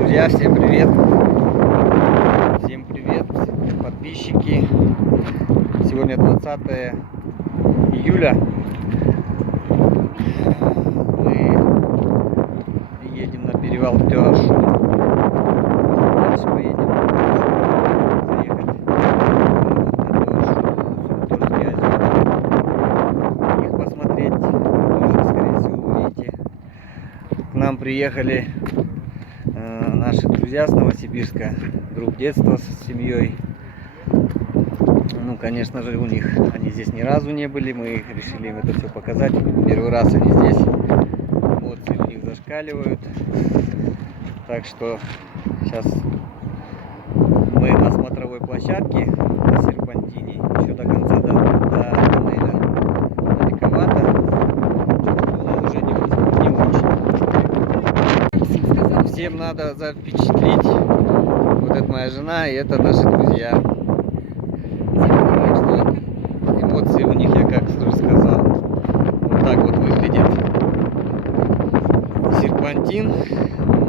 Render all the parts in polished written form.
Друзья, всем привет! Всем привет, подписчики! Сегодня 20 июля. Мы едем на перевал Тёж. Дальше поедем заехать на их посмотреть. Тоже, скорее всего, увидите. К нам приехали наши друзья с Новосибирска, друг детства с семьей. Ну, конечно же, они здесь ни разу не были, мы решили им это все показать. Первый раз они здесь, эмоции у них зашкаливают. Так что сейчас мы на смотровой площадке на серпантине, еще до конца до тоннеля далековато, но уже не очень. Всем надо запечатлеть. Вот это моя жена и это наши друзья. Эмоции у них, я как уже сказал, вот так вот выглядит серпантин.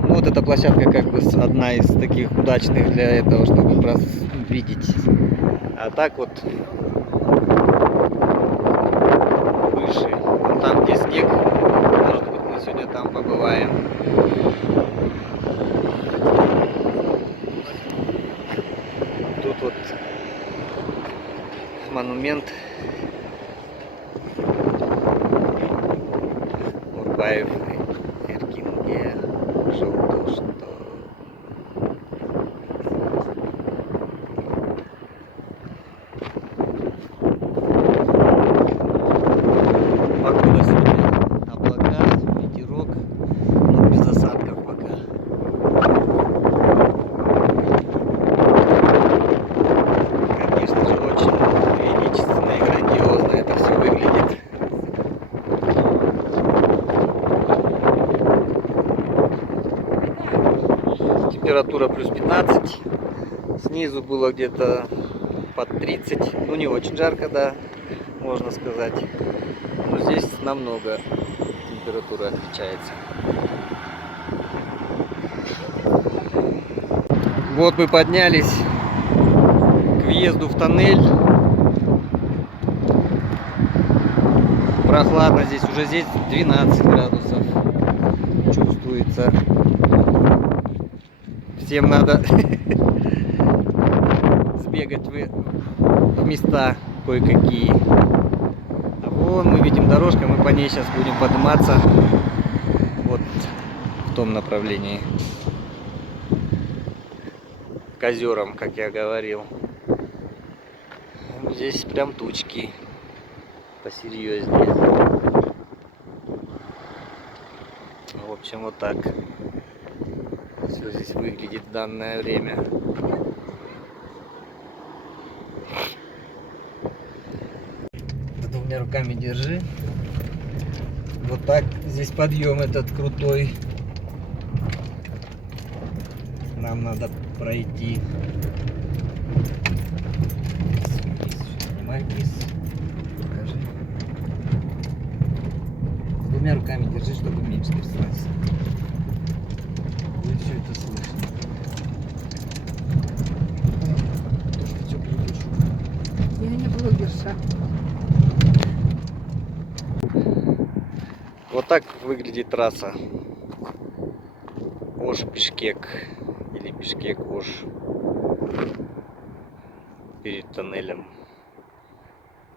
Ну, вот эта площадка как бы одна из таких удачных для этого, чтобы просто видеть. А так вот выше, там где снег, может быть, мы сегодня там побываем. Тут вот монумент Урбаев Эркинге Желтошто. Погода сегодня облака, ветерок, но без осадков пока. Конечно же, очень величественно и грандиозно это все выглядит. Температура плюс 15, снизу было где-то под 30, ну не очень жарко, да, можно сказать, но здесь намного температура отличается. Вот мы поднялись к въезду в тоннель. Прохладно здесь, уже здесь 12 градусов чувствуется. Всем надо сбегать в места кое-какие. А вон мы видим дорожка, мы по ней сейчас будем подниматься вот в том направлении, к озерам, как я говорил. Здесь прям тучки посерьезнее. В общем, вот так все здесь выглядит в данное время. Двумя руками держи. Вот так здесь подъем этот крутой. Нам надо пройти. Снимай вниз. Покажи. Двумя руками держи, чтобы меньше тряслась. Будет все это слышно. Ты что блогерша? Я не блогерша. Вот так выглядит трасса Ош-Бишкек или Бишкек-Ош перед тоннелем.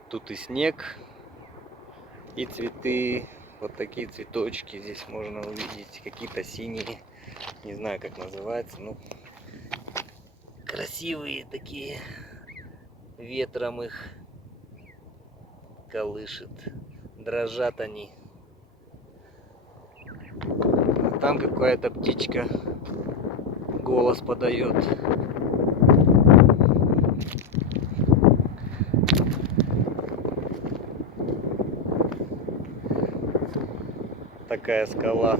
Тут и снег, и цветы, вот такие цветочки здесь можно увидеть, какие-то синие, не знаю как называется, но красивые такие, ветром их колышет, дрожат они. Там какая-то птичка голос подает. Такая скала.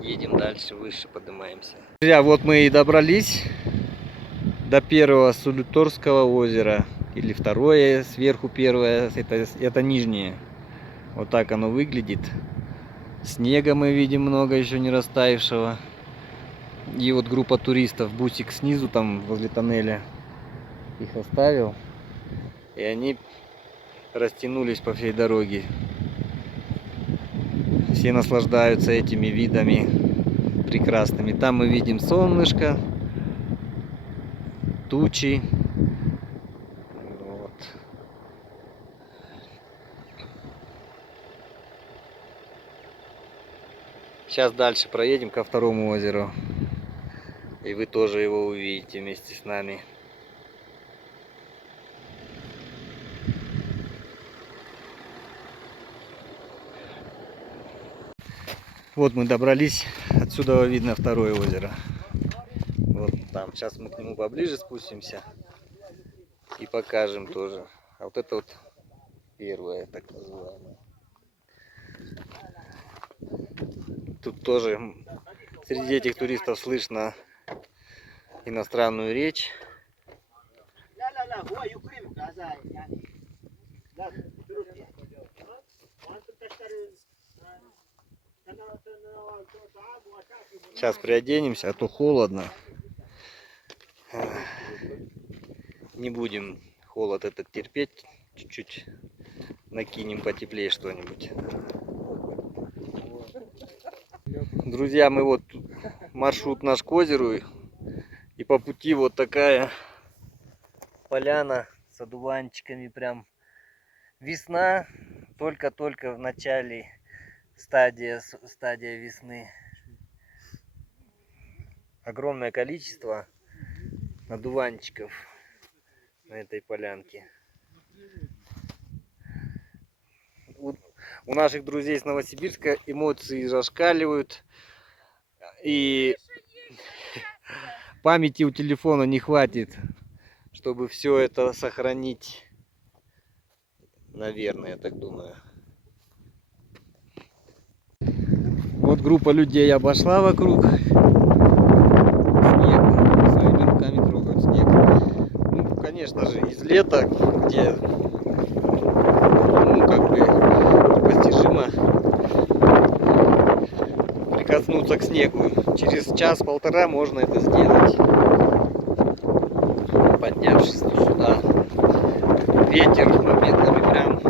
Едем дальше, выше поднимаемся. Друзья, вот мы и добрались до первого Сулюторского озера. Или второе, сверху первое, это нижнее. Вот так оно выглядит. Снега мы видим много, еще не растаявшего. И вот группа туристов, бусик снизу, там возле тоннеля, их оставил. И они растянулись по всей дороге. Все наслаждаются этими видами прекрасными. Там мы видим солнышко, тучи. Вот. Сейчас дальше проедем ко второму озеру. И вы тоже его увидите вместе с нами. Вот мы добрались. Отсюда видно второе озеро. Вот там. Сейчас мы к нему поближе спустимся и покажем тоже. А вот это вот первое, так называемое. Тут тоже среди этих туристов слышно иностранную речь. Сейчас приоденемся, а то холодно. Не будем холод этот терпеть. Чуть-чуть накинем потеплее что-нибудь. Друзья, мы вот маршрут наш к озеру. И по пути вот такая поляна с одуванчиками. Прям весна. Только-только в начале стадия весны. Огромное количество одуванчиков на этой полянке. У наших друзей с Новосибирска эмоции зашкаливают. И памяти у телефона не хватит, чтобы все это сохранить. Наверное, я так думаю. Вот группа людей обошла вокруг. Снег. Своими руками трогают снег. Ну, конечно же, из лета, где как бы непостижимо прикоснуться к снегу. Через час-полтора можно это сделать, поднявшись сюда. Ветер моментами прям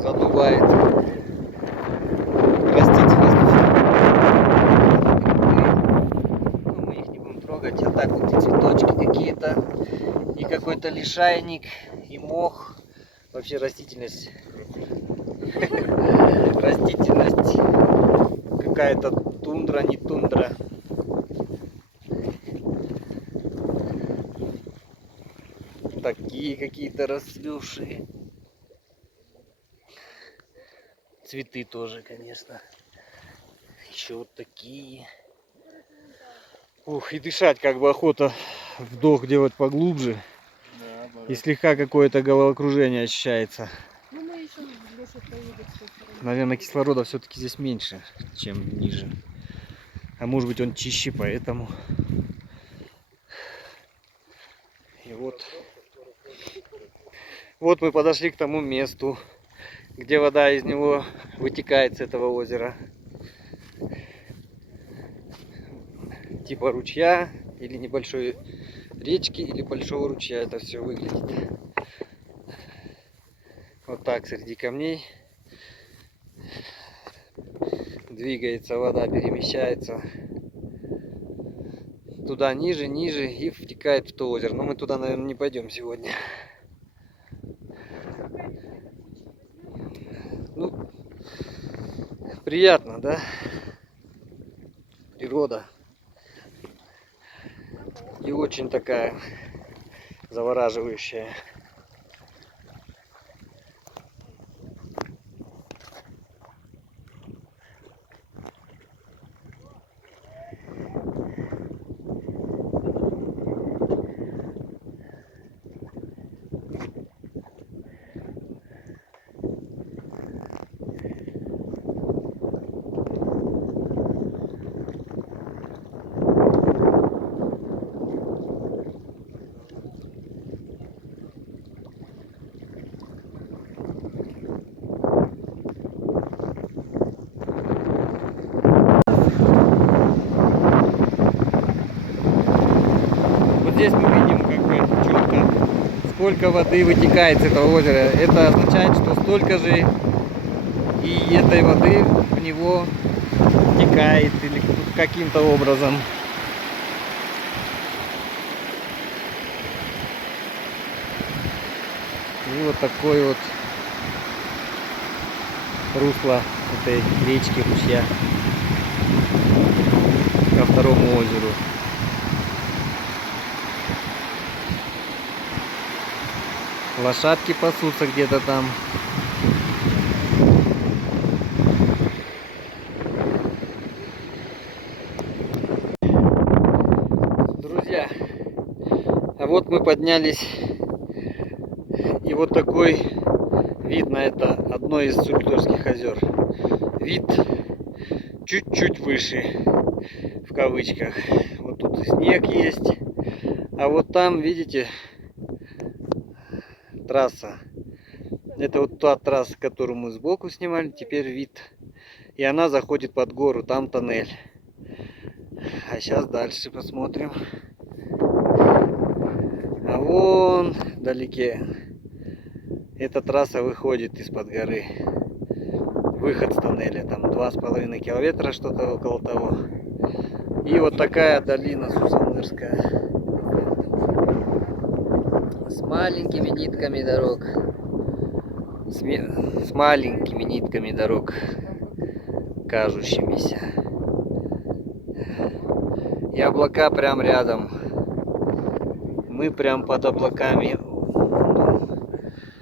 задувает. Растительность. Но мы их не будем трогать. А так вот и цветочки какие-то, и какой-то лишайник, и мох. Вообще растительность. Растительность. Какая-то тундра, не тундра. Такие какие-то расцвевшие. Цветы тоже, конечно. Еще вот такие. Ух, и дышать как бы охота. Вдох делать поглубже. Да, и слегка какое-то головокружение ощущается. Ну, мы еще поедем. Наверное, кислорода все-таки здесь меньше, чем ниже. А может быть, он чище, поэтому. И вот. Вот мы подошли к тому месту, где вода из него вытекает с этого озера. Типа ручья или небольшой речки или большого ручья это все выглядит. Вот так среди камней двигается вода, перемещается туда ниже, ниже и втекает в то озеро. Но мы туда, наверное, не пойдем сегодня. Ну, приятно, да? Природа. И очень такая завораживающая. сколько воды вытекает с этого озера. Это означает, что столько же и этой воды в него втекает или каким-то образом. И вот такой вот русло этой речки, ручья ко второму озеру. Лошадки пасутся где-то там. Друзья, а вот мы поднялись, и вот такой вид на это одно из Сульторских озер. Вид чуть-чуть выше, в кавычках. Вот тут и снег есть, а вот там, видите, трасса. Это вот та трасса, которую мы сбоку снимали, теперь вид. И она заходит под гору, там тоннель. А сейчас дальше посмотрим. А вон вдалеке эта трасса выходит из-под горы. Выход с тоннеля, там 2,5 километра, что-то около того. И вот такая долина Сусанырская. С маленькими нитками дорог. С маленькими нитками дорог, кажущимися. И облака прям рядом. Мы прям под облаками.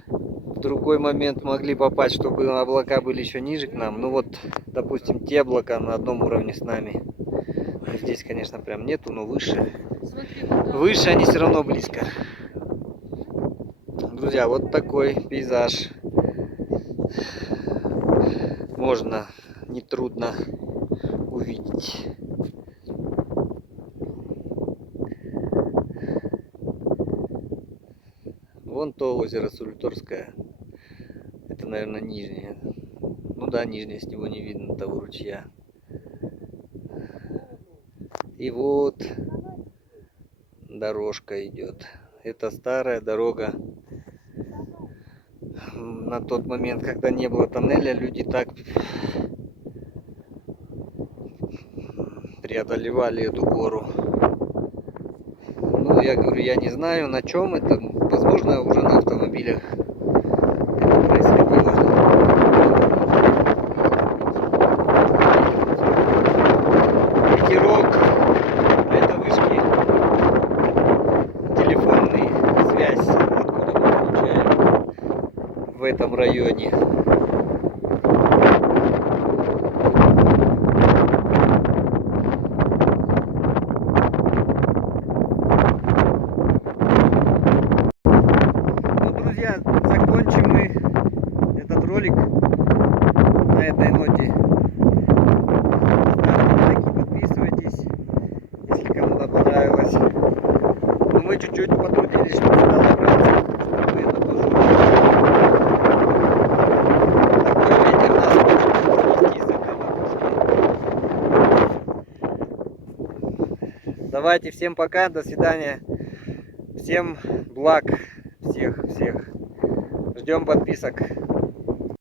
В другой момент могли попасть, чтобы облака были еще ниже к нам. Ну вот, допустим, те облака на одном уровне с нами. Здесь, конечно, прям нету, но выше. Смотри, куда. Выше они все равно близко. Друзья, вот такой пейзаж. Можно нетрудно увидеть. Вон то озеро Сульторское. Это, наверное, нижнее. Ну да, нижнее, с него не видно того ручья. И вот дорожка идет. Это старая дорога. На тот момент, когда не было тоннеля, люди так преодолевали эту гору. Ну, я говорю, я не знаю, на чем это. Возможно, уже на автомобилях это происходило. Ветерок, а это вышки телефонные, связь, откуда мы получаем в этом районе. Друзья, закончим мы этот ролик на этой ноте. Ставьте лайки, подписывайтесь, если кому-то понравилось. Но мы чуть-чуть потрудились, чтобы сюда добраться, чтобы это тоже увидели. Такой ветер нас может снести с этой макушки. Давайте, всем пока, до свидания. Всем благ. Всех. Ждем подписок.